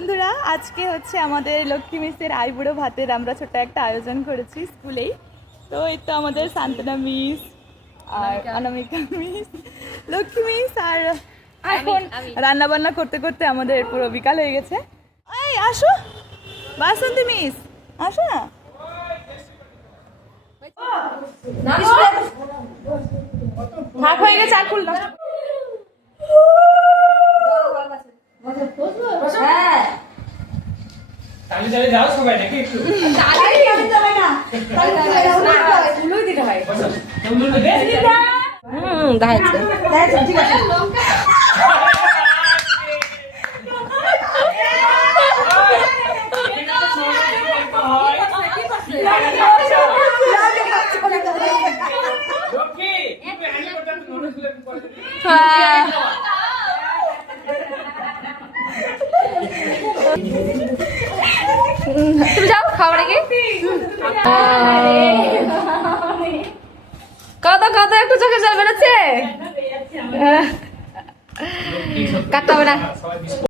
বন্ধুরা, আজকে হচ্ছে আমাদের লক্ষ্মী মিসের আইবুড়ো ভাতের আমরা ছোট্ট একটা আয়োজন করেছি স্কুলেই। তো এই তো আমাদের সান্তনা মিস আর অনামিকা মিস, লক্ষ্মী মিস আর এখন রান্না বান্না করতে করতে আমাদের পুরো বিকাল হয়ে গেছে। এই আসো বাসন্তী মিস, আসো না, থাক হয়ে গেছে আর খুল না। যাও সবাই নাকি একটু ঠিক আছে। তুমি যাও খাওয়া রেখে কত কত একটু চোখে জল বেরোচ্ছে কাটতে হবে না।